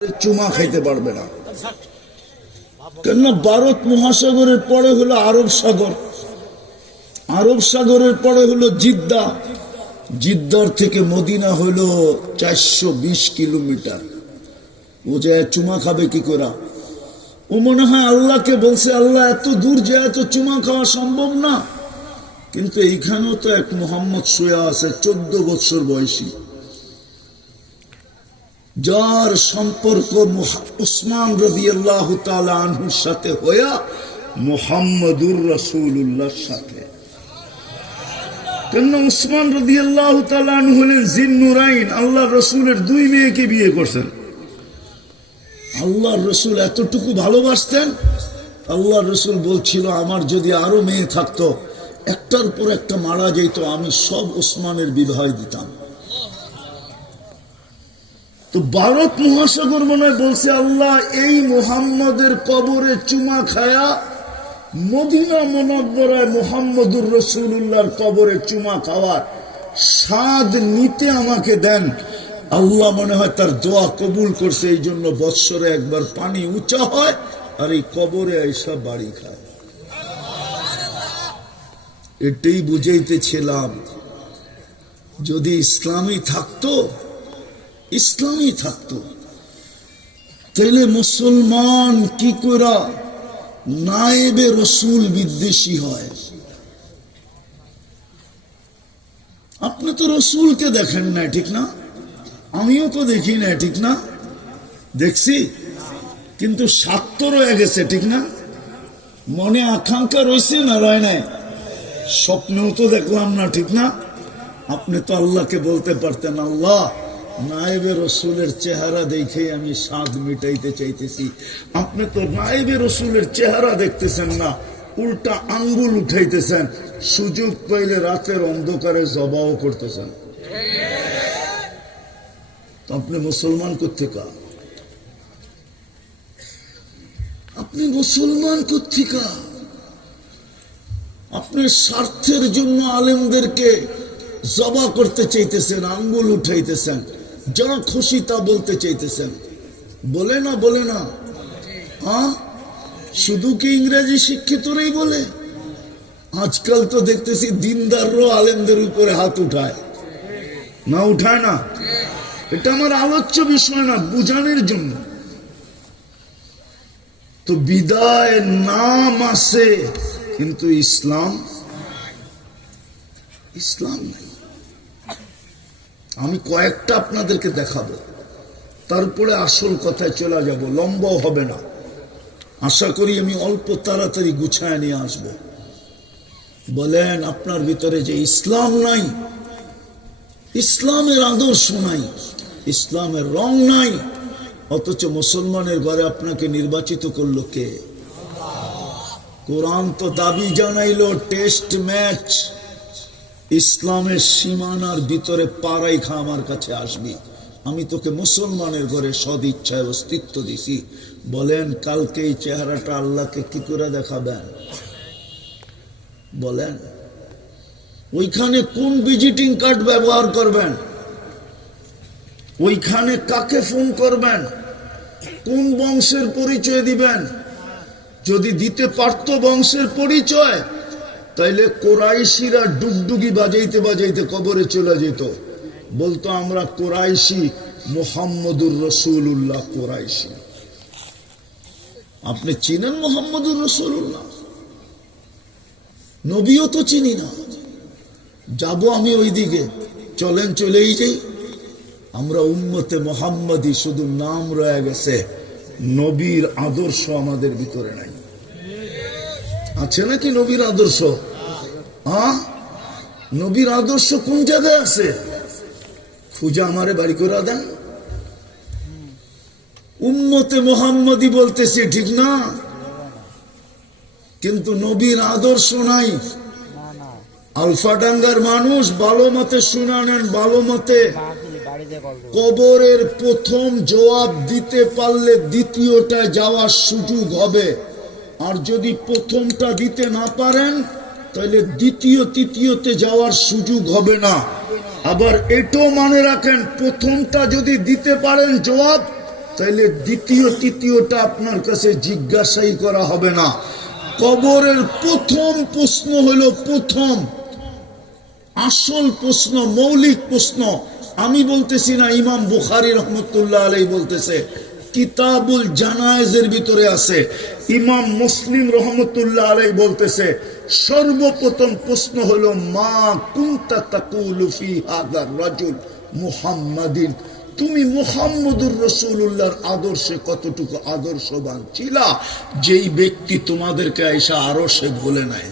চুমা খাইতে পারবে না, কেননা ভারত মহাসাগরের পরে হলো আরব সাগর, আরব সাগরের পরে হলো জিদ্দা, জিদ্দার থেকে মদিনা হলো 420 কিলোমিটার। ও যায় চুমা খাবে কি করে? ও মনে হয় আল্লাহকে বলছে, আল্লাহ এত দূর যে এত চুমা খাওয়া সম্ভব না। কিন্তু এইখানেও তো এক মোহাম্মদ শুয়ে আছে 14 বছর বয়সী, যার সম্পর্ক উসমান রাদিয়াল্লাহু তাআলা আনহুর সাথে হইয়া মুহাম্মদুর রাসূলুল্লাহর সাথে। কেন উসমান রাদিয়াল্লাহু তাআলা আনহু হলেন জিন্নুরাইন, আল্লাহর রাসূলের 2 মেয়েকে বিয়ে করছেন। আল্লাহর রাসূল এতটুকু ভালোবাসতেন, আল্লাহর রাসূল বলছিল আমার যদি আরো মেয়ে থাকতো, একটার পর একটা মারা যেত, আমি সব উসমানের বিবাহ দিতাম। তো ভারত মহাসাগর মনে হয় বলছে, আল্লাহ এই মুহাম্মদের কবরে চুমা খায়া মদিনা মুনাওয়ারায় মুহাম্মদুর রাসূলুল্লাহর কবরে চুমা খাওয়ার স্বাদ নিতে আমাকে দেন। আল্লাহ মনে হয় তার দোয়া কবুল করছে, এই জন্য বৎসরে একবার পানি উঁচা হয় আর এই কবরে আইসা বাড়ি খায়। এটাই বুঝাইতেছিলাম, যদি ইসলামই থাকতো, ইসলামই থাকতো, তাহলে মুসলমান কি করে নায়েবে রসুল বিদ্বেষী হয়? আপনি তো রসুলকে দেখেন না, ঠিক না? আমিও তো দেখি না, ঠিক না? দেখছি, কিন্তু স্বার্থ রয়ে গেছে, ঠিক না? মনে আকাঙ্ক্ষা রয়েছে না, রয় নাই? স্বপ্নেও তো দেখলাম না, ঠিক না? আপনি তো আল্লাহকে বলতে পারতেন, আল্লাহ নায়েবে রসুলের চেহারা দেখে আমি স্বাদ মিটাইতে চাইতেছি। আপনি তো নায়েবে রসুলের চেহারা দেখতেছেন না, উল্টা আঙ্গুল উঠাইতেছেন, সুযোগ পাইলে রাতের অন্ধকারে জবাও করতেছেন। আপনি মুসলমান কোত্থেকা? আপনি মুসলমান কোত্থেকা? আপনার স্বার্থের জন্য আলেমদেরকে জবা করতে চাইতেছেন, আঙ্গুল উঠাইতেছেন, যা খুশি তা বলতে চাইতেছেন। বলে না, বলে না? হ্যাঁ, শুধু কি ইংরেজি শিক্ষিতরাই বলে? আজকাল তো দেখতেছি দিনদারও আলেমদের উপরে হাত উঠায় না, উঠায় না? এটা আমার আলোচ্য বিষয় না, বুঝানোর জন্য। তো বিদায় নাম আছে, কিন্তু ইসলাম, ইসলাম নাই। আমি কয়েকটা আপনাদেরকে দেখাবো, তারপরে আসল কথায় চলে যাব, লম্বাও হবে না। আশা করি আমি অল্প তাড়াতাড়ি গুছায় নিয়ে আসব। বলেন, আপনার ভিতরে যে ইসলাম নাই, ইসলামের আদর্শ নাই, ইসলামের রং নাই, অথচ মুসলমানের ঘরে আপনাকে নির্বাচিত করলো কে? কোরআন তো দাবি জানাইলো টেস্ট ম্যাচ, ইসলামের সীমানার ভিতরে পাড়াই খা আমার কাছে আসবি, আমি তোকে মুসলমানের ঘরে সদিচ্ছায় অস্তিত্ব দিছি। বলেন, কালকে এই চেহারাটা আল্লাহকে কি করে দেখাবেন? বলেন, ওইখানে কোন ভিজিটিং কার্ড ব্যবহার করবেন? ওইখানে কাকে ফোন করবেন? কোন বংশের পরিচয় দিবেন? যদি দিতে পারতো বংশের পরিচয়, তাইলে কোরাইশিরা ডুগডুগি বাজাইতে বাজাইতে কবরে চলে যেত, বলতো আমরা কোরাইশি, মুহাম্মদুর রাসূলুল্লাহ কোরাইশি। আপনি চিনেন মুহাম্মদুর রাসূলুল্লাহ? নবীও তো চিনি না। যাব আমি ওই দিকে, চলেন চলেই যাই। আমরা উম্মতে মুহাম্মাদি, শুধু নাম রয়ে গেছে, নবীর আদর্শ আমাদের ভিতরে নাই। আছে নাকি নবীর আদর্শ? নবীর আদর্শ কোন জায়গায় আছে? খুঁজা আমারে বাড়ি করে দেন। উম্মতে মুহাম্মাদি বলতেছি, ঠিক না? কিন্তু নবীর আদর্শ নাই। আলফাডাঙ্গার মানুষ ভালো মতে শুনা নেন, ভালো মতে, কবরের প্রথম জবাব দিতে পারলে দ্বিতীয়টা যাওয়ার সুযোগ হবে, আর যদি প্রথমটা দিতে না পারেন তাহলে দ্বিতীয় তৃতীয়তে যাওয়ার সুযোগ হবে না। আবার এটাও মনে রাখেন, প্রথমটা যদি দিতে পারেন জবাব, তাইলে দ্বিতীয় তৃতীয়টা আপনার কাছে জিজ্ঞাসাই করা হবে না। কবরের প্রথম প্রশ্ন হলো, প্রথম আসল প্রশ্ন, মৌলিক প্রশ্ন। আমি বলতেছি না, ইমাম বুখারী রহমতুল্লাহ আলাইহি বলতেছে, কিতাবুল জানায়েজের ভিতরে আছে। ইমাম মুসলিম রহমতুল্লাহ আলাইহি বলতেছে, সর্বপ্রথম প্রশ্ন হলো, মা কুনতা তাকুলু ফি হাযার রাজুল মুহাম্মাদিন, তুমি মুহাম্মদুর রাসূলুল্লাহর আদর্শে কতটুকু আদর্শবান ছিলা, যেই ব্যক্তি তোমাদেরকে আয়েশা আরশে বলে নাই।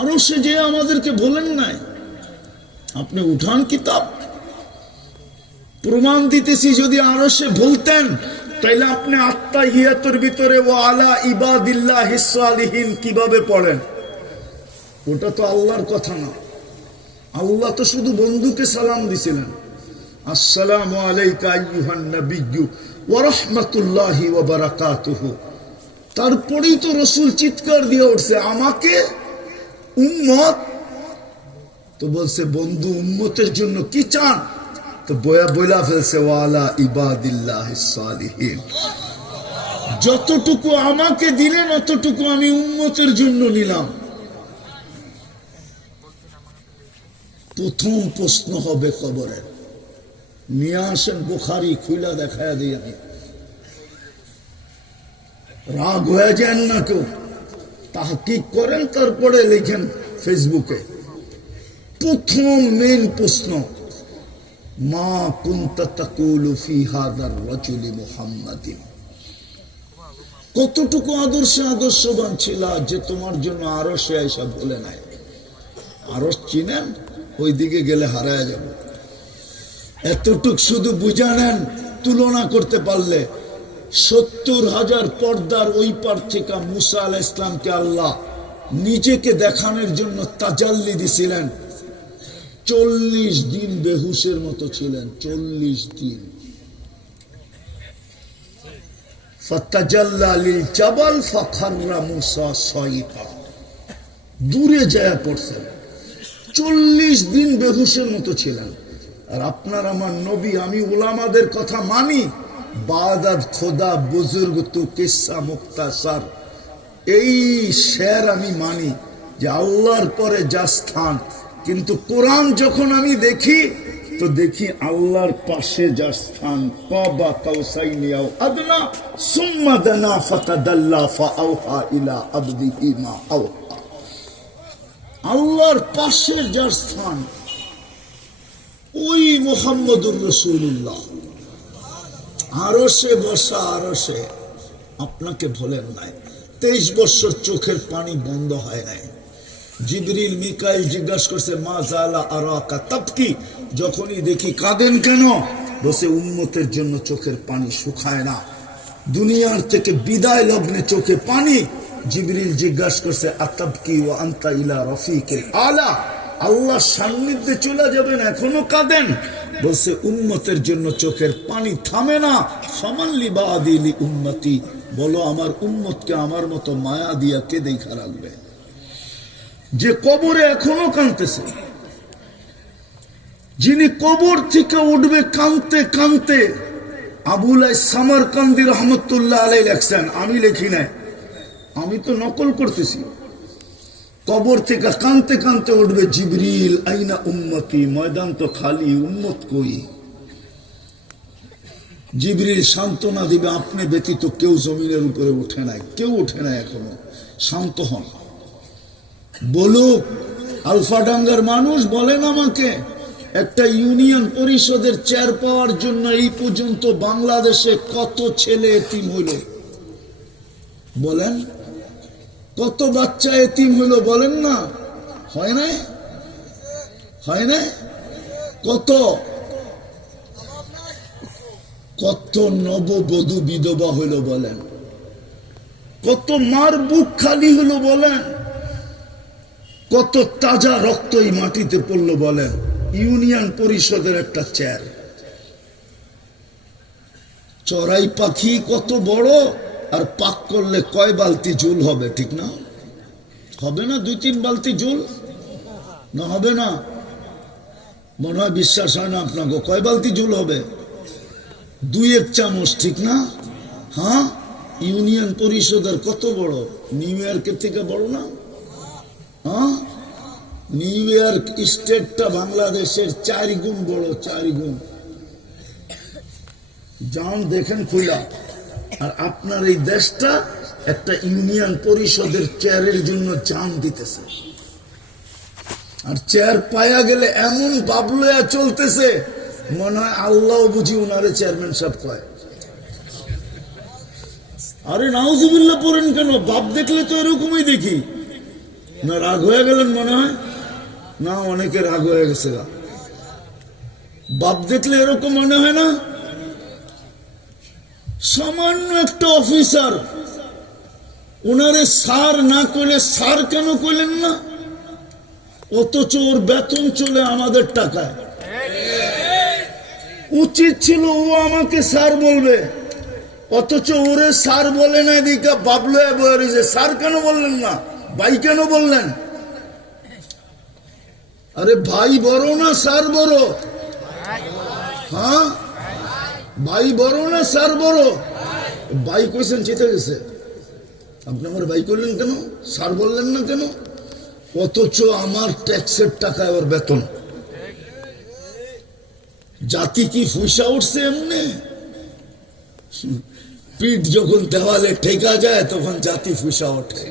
আরশে যে আমাদেরকে বলেন নাই। আপনি উঠান কিতাব, প্রমাণ দিতেছি। যদি আরশে বলতেন তাইলে আপনি আত্তাহিয়াতুর ভিতরে ওয়া আলা ইবাদিল্লাহিস সালিহিন কিভাবে পড়েন? ওটা তো আল্লাহর কথা না। আল্লাহ তো শুধু বন্ধুকে সালাম দিছিলেন, আসসালামু আলাইকা আইয়ুহান নাবিয়্যু ওয়া রাহমাতুল্লাহি ওয়া বারাকাতুহু। তারপরেই তো রাসূল চিৎকার দিয়ে উঠছে, আমাকে উম্মত। তো বলছে, বন্ধু উম্মতের জন্য কি চান? তো বইলা ফেলছে, ওয়া আলা ইবাদিল্লাহিস সালিহিন। যতটুকু আমাকে দিলেন অতটুকু আমি উম্মতের জন্য নিলাম। প্রথম প্রশ্ন হবে কবরে। নিয়ে আসেন বুখারী, খুইলা দেখায়া দিই আমি। রাগ হয়ে যান না কেউ, তাহকিক করেন, তারপরে লিখেন ফেসবুকে। প্রথম মেন প্রশ্ন, মা কুনতা তাকুলু ফি হাযার রাজুলি মুহাম্মাদিন, কতটুকু আদর্শবান ছিল যে তোমার জন্য আরশে আয়েশা বলে নাই। আরশ চিনেন? ওইদিকে গেলে হারায় যাব। এতটুক শুধু বুঝা নেন, তুলনা করতে পারলে 70,000 পর্দার ওই পার থেকে মুসা আলাইহিস সালামকে আল্লাহ নিজেকে দেখানোর জন্য তাজাল্লি দিছিলেন। 40 দিন বেহুশের মতো ছিলেন, 40 দিন। ফাতাজাল্লা লিল জাবাল ফাখাররা মুসা সাইকা, দূরে যায় পড়ছেন। 40 দিন বেহুশের মতো ছিলেন। আর আপনার আমার নবী, আমি উলামাদের কথা মানি, বাদাত খোদা বুজুর্গ তু কিসসা মুক্তাসার, এই শের আমি মানি যে আল্লাহর পরে যা স্থান। কিন্তু কোরআন যখন আমি দেখি তো দেখি আল্লাহর পাশে যা স্থান, কাবা কাউসাইনি আও আদনা সুম্মা দানা ফাতাদাল্লা ফাআওহা ইলা আবদিহি মা আওহা। আল্লাহর পাশে যার স্থান ওই মুহাম্মদুর রাসূলুল্লাহ। আরশে বসা, আরশে আপনাকে ভোলেন নাই। 23 বছর চোখের পানি বন্ধ হয় নাই। জিবরিল মিকাইল জিজ্ঞাসা করছে, মা জালা আরাকা তাবকি, যখনই দেখি কাঁদেন কেন? বসে উম্মতের জন্য চোখের পানি শুকায় না। দুনিয়ার থেকে বিদায় লগ্নে চোখে পানি। জিবরিল জিজ্ঞাসা করছে, আতাবকি ওয়া আনতা ইলা রফিকিল আলা, আল্লাহ সান্নিধ্যে চলে যাবেন, এখনো কাঁদেন? বলছে উম্মতের জন্য চোখের পানি থামে না। ফামাল্লি বাদিলি উম্মতি, বলো আমার উম্মতকে আমার মতো মায়া দিয়া কে দেখা রাখবে? যে কবরে এখনো কাঁদতেছে, যিনি কবর থেকে উঠবে কাঁদতে কাঁদতে। আবুল সামারকান্দি রহমতুল্লাহ আলাইহি লেখছেন, আমি লিখি নাই, আমি তো নকল করতেছি। কবর থেকে কাঁদতে কাঁদতে উঠবে জিবরিল, আইনা উম্মতি, ময়দান তো খালি, উম্মত কই? জিবরিল সান্ত্বনা দিবে, আপনি ব্যতীত কেউ জমিনের উপরে ওঠে নাই, কেউ ওঠে নাই এখনো, শান্ত হন। বলুক আলফাডাঙ্গার মানুষ, বলেন আমাকে, একটা ইউনিয়ন পরিষদের চেয়ার পাওয়ার জন্য এই পর্যন্ত বাংলাদেশে কত ছেলে এতিম হইল? বলেন, কত বাচ্চা এতিম হইল? বলেন না, হয় না? হয় না? কত কত নববধূ বিধবা হইল বলেন? কত মার বুক খালি হলো বলেন? কত তাজা রক্ত এই মাটিতে পড়লো বলেন? ইউনিয়ন পরিষদের একটা চেয়ার। চড়াই পাখি কত বড়, আর পাক করলে কয় বালতি জল হবে? ঠিক না? হবে না 2-3 বালতি জল? না হবে না? মনে হয় বিশ্বাস হয় না আপনাকে। কয় বালতি জল হবে? 2-1 চামচ, ঠিক না? হ্যাঁ, ইউনিয়ন পরিষদের কত বড়? নিউ ইয়র্কের থেকে বড় না? হ্যাঁ, নিউ ইয়র্ক স্টেটটা বাংলাদেশের 4 গুণ বড়, 4 গুণ। যান দেখেন খুলা। আর আপনার এই দেশটা একটা ইউনিয়ন পরিষদের চেয়ারের জন্য জান দিতেছে। আর চেয়ার পায়া গেলে এমন বাবলয়া চলতেছে, মনে হয় আল্লাহ বুঝি উনারে চেয়ারম্যান সাহেব কয়। আরে নাউজুবিল্লাহ পড়েন কেন? বাপ দেখলে তো এরকমই দেখি না। রাগ হয়ে গেলেন মনে হয়? না, অনেকে রাগ হয়ে গেছে। বাপ দেখলে এরকম মনে হয় না? সামান্য একটা অফিসার, ওনারে স্যার না কইলে স্যার কেন কইলেন না? অথচ ওর বেতন চলে আমাদের টাকায়। উচিত ছিল ও আমাকে স্যার বলবে, অথচ ওরে স্যার বলে না। দিকে বাবলো বয়ে স্যার কেন বললেন না, ভাই কেন বললেন? আরে ভাই বড় না স্যার বড়? হ্যাঁ, ভাই বড় না স্যার বড়? ভাই কইছেন চেতে গেছে, আপনি আমার ভাই করলেন কেন? স্যার বললেন না কেন? অথচ আমার ট্যাক্সের টাকায় ওর বেতন। জাতি কি ফুসা উঠছে এমনি? পিঠ যখন দেওয়ালে ঠেকা যায় তখন জাতি ফুসা ওঠে।